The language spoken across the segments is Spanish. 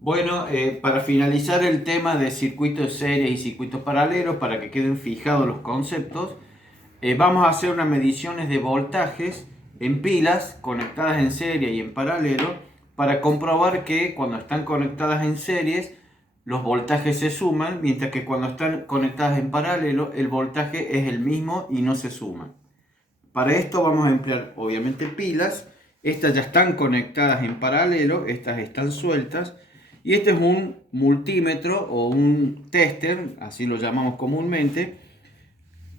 Bueno, para finalizar el tema de circuitos de serie y circuitos paralelos, para que queden fijados los conceptos, vamos a hacer unas mediciones de voltajes en pilas conectadas en serie y en paralelo para comprobar que cuando están conectadas en series los voltajes se suman, mientras que cuando están conectadas en paralelo el voltaje es el mismo y no se suman. Para esto vamos a emplear obviamente pilas. Estas ya están conectadas en paralelo, estas están sueltas. Y este es un multímetro o un tester, así lo llamamos comúnmente.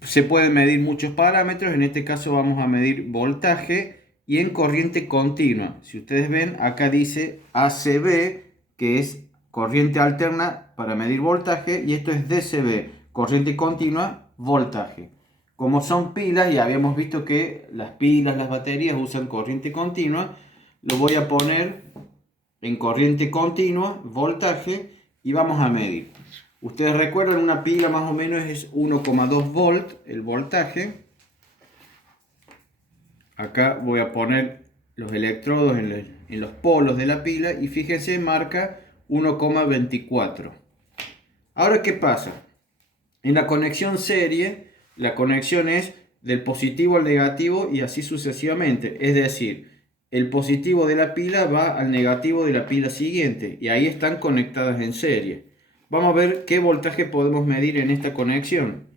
Se pueden medir muchos parámetros, en este caso vamos a medir voltaje y en corriente continua. Si ustedes ven, acá dice ACB, que es corriente alterna para medir voltaje, y esto es DCB, corriente continua, voltaje. Como son pilas, y habíamos visto que las pilas, las baterías usan corriente continua, lo voy a poner en corriente continua, voltaje, y vamos a medir. Ustedes recuerdan, una pila más o menos es 1,2 volt el voltaje. Acá voy a poner los electrodos en los polos de la pila y fíjense, marca 1,24. Ahora, ¿qué pasa? En la conexión serie, la conexión es del positivo al negativo y así sucesivamente. Es decir, el positivo de la pila va al negativo de la pila siguiente y ahí están conectadas en serie. Vamos a ver qué voltaje podemos medir en esta conexión.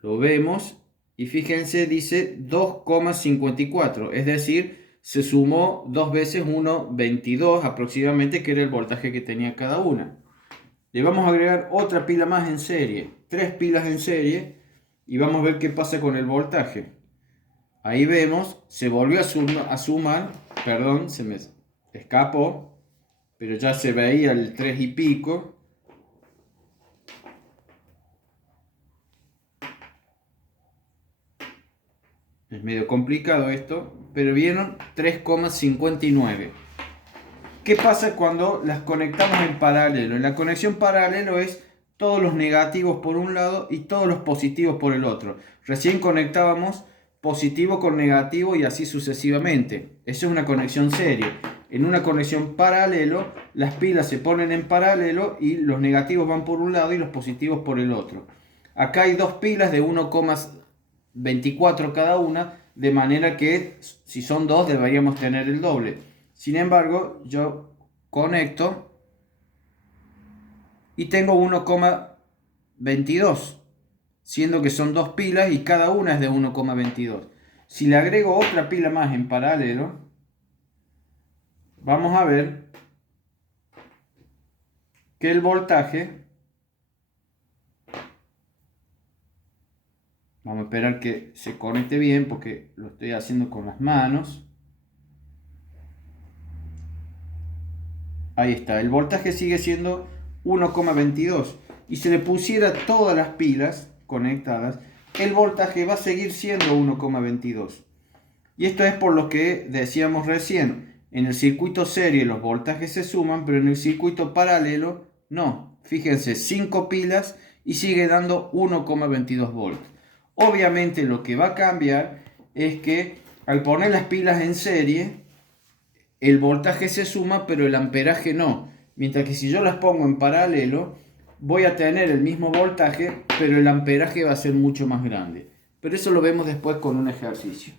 Lo vemos y fíjense, dice 2,54, es decir, se sumó dos veces 1,22 aproximadamente, que era el voltaje que tenía cada una. Le vamos a agregar otra pila más en serie, 3 pilas en serie, y vamos a ver qué pasa con el voltaje. Ahí vemos, se volvió a sumar, perdón, se me escapó, pero ya se veía el 3 y pico. Es medio complicado esto, pero vieron 3,59. ¿Qué pasa cuando las conectamos en paralelo? En la conexión paralelo es todos los negativos por un lado y todos los positivos por el otro. Recién conectábamos positivo con negativo y así sucesivamente. Eso es una conexión serie. En una conexión paralelo, las pilas se ponen en paralelo y los negativos van por un lado y los positivos por el otro. Acá hay dos pilas de 1,24 cada una, de manera que si son dos deberíamos tener el doble. Sin embargo, yo conecto y tengo 1,22, siendo que son dos pilas y cada una es de 1,22. Si le agrego otra pila más en paralelo, vamos a ver que el voltaje, vamos a esperar que se conecte bien porque lo estoy haciendo con las manos. Ahí está, el voltaje sigue siendo 1,22. Y si le pusiera todas las pilas conectadas, el voltaje va a seguir siendo 1,22. Y esto es por lo que decíamos recién. En el circuito serie los voltajes se suman, pero en el circuito paralelo no. Fíjense, 5 pilas y sigue dando 1,22 volts. Obviamente lo que va a cambiar es que al poner las pilas en serie, el voltaje se suma, pero el amperaje no. Mientras que si yo las pongo en paralelo, voy a tener el mismo voltaje, pero el amperaje va a ser mucho más grande. Pero eso lo vemos después con un ejercicio.